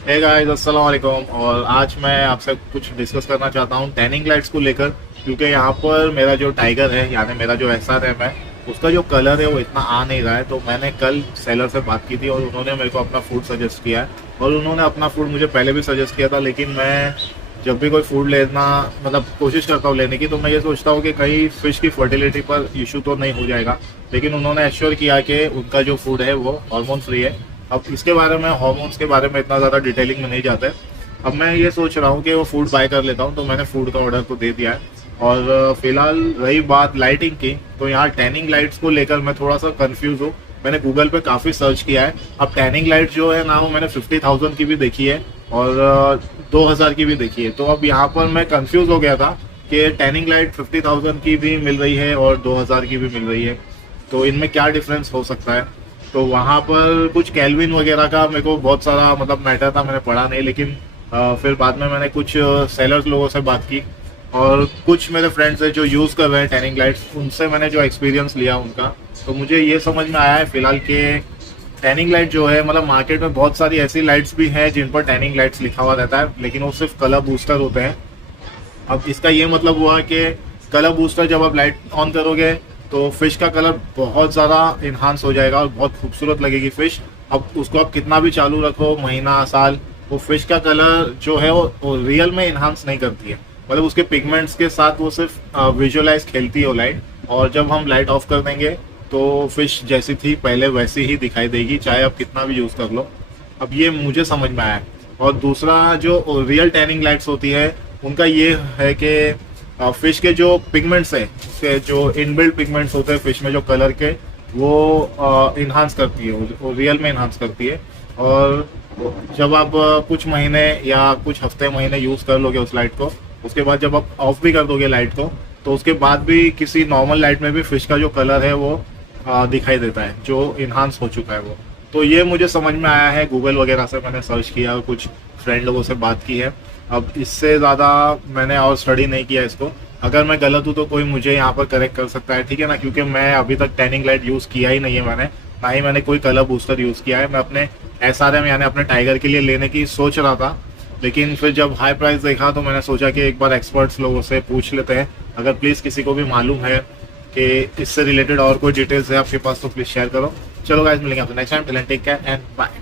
Hey guys, अस्सलाम वालेकुम। और आज मैं आपसे कुछ डिस्कस करना चाहता हूँ टैनिंग लाइट्स को लेकर, क्योंकि यहाँ पर मेरा जो टाइगर है यानी मेरा जो SRM है उसका जो कलर है वो इतना आ नहीं रहा है। तो मैंने कल सेलर से बात की थी और उन्होंने मेरे को अपना फूड सजेस्ट किया है। और उन्होंने अपना फूड मुझे पहले भी सजेस्ट किया था, लेकिन मैं जब भी कोई फूड लेना मतलब कोशिश करता हूँ लेने की, तो मैं ये सोचता हूँ कि कहीं फ़िश की फर्टिलिटी पर इशू तो नहीं हो जाएगा। लेकिन उन्होंने एश्योर किया कि उनका जो फूड है वो हार्मोन फ्री है। अब इसके बारे में, हार्मोन्स के बारे में इतना ज़्यादा डिटेलिंग में नहीं जाते। अब मैं ये सोच रहा हूँ कि वो फूड बाय कर लेता हूँ, तो मैंने फूड का ऑर्डर तो दे दिया है। और फिलहाल रही बात लाइटिंग की, तो यहाँ टैनिंग लाइट्स को लेकर मैं थोड़ा सा कंफ्यूज हूँ। मैंने गूगल पे काफ़ी सर्च किया है। अब टैनिंग लाइट जो है ना, वो मैंने 50,000 की भी देखी है और 2,000 की भी देखी है। तो अब यहाँ पर मैं कंफ्यूज हो गया था कि टैनिंग लाइट 50,000 की भी मिल रही है और 2,000 की भी मिल रही है, तो इनमें क्या डिफरेंस हो सकता है। तो वहाँ पर कुछ कैलविन वगैरह का मेरे को बहुत सारा मतलब मैटर था, मैंने पढ़ा नहीं। लेकिन फिर बाद में मैंने कुछ सेलर्स लोगों से बात की और कुछ मेरे फ्रेंड्स हैं जो यूज़ कर रहे हैं टैनिंग लाइट्स, उनसे मैंने जो एक्सपीरियंस लिया उनका, तो मुझे ये समझ में आया है फिलहाल कि टैनिंग लाइट जो है, मतलब मार्केट में बहुत सारी ऐसी लाइट्स भी हैं जिन पर टैनिंग लाइट्स लिखा हुआ रहता है, लेकिन वो सिर्फ कलर बूस्टर होते हैं। अब इसका ये मतलब हुआ कि कलर बूस्टर जब आप लाइट ऑन करोगे तो फिश का कलर बहुत ज़्यादा इन्हांस हो जाएगा और बहुत खूबसूरत लगेगी फिश। अब उसको आप कितना भी चालू रखो, महीना साल, वो फिश का कलर जो है वो रियल में इन्हांस नहीं करती है। मतलब उसके पिगमेंट्स के साथ वो सिर्फ विजुअलाइज खेलती है वो लाइट। और जब हम लाइट ऑफ कर देंगे तो फिश जैसी थी पहले वैसी ही दिखाई देगी, चाहे आप कितना भी यूज़ कर लो। अब ये मुझे समझ में आया है। और दूसरा, जो रियल टैनिंग लाइट्स होती है उनका ये है कि फिश के जो पिगमेंट्स है, उसके जो इनबिल्ट पिगमेंट्स होते हैं फिश में जो कलर के, वो इन्हांस करती है, वो रियल में इन्हांस करती है। और जब आप कुछ महीने या कुछ हफ्ते महीने यूज़ कर लोगे उस लाइट को, उसके बाद जब आप ऑफ भी कर दोगे लाइट को, तो उसके बाद भी किसी नॉर्मल लाइट में भी फिश का जो कलर है वो दिखाई देता है, जो इन्हांस हो चुका है वो। तो ये मुझे समझ में आया है, गूगल वगैरह से मैंने सर्च किया और कुछ फ्रेंड लोगों से बात की है। अब इससे ज़्यादा मैंने और स्टडी नहीं किया इसको। अगर मैं गलत हूँ तो कोई मुझे यहाँ पर करेक्ट कर सकता है, ठीक है ना, क्योंकि मैं अभी तक टैनिंग लाइट यूज़ किया ही नहीं है मैंने, ना ही मैंने कोई कलर बूस्टर यूज़ किया है। मैं अपने SRM यानी अपने टाइगर के लिए लेने की सोच रहा था, लेकिन फिर जब हाई प्राइस देखा तो मैंने सोचा कि एक बार एक्सपर्ट्स लोगों से पूछ लेते हैं। अगर प्लीज़ किसी को भी मालूम है कि इससे रिलेटेड और कोई डिटेल्स है आपके पास तो प्लीज़ शेयर करो। चलो गाइस, मिलेंगे आपसे next time. Till then take care and bye.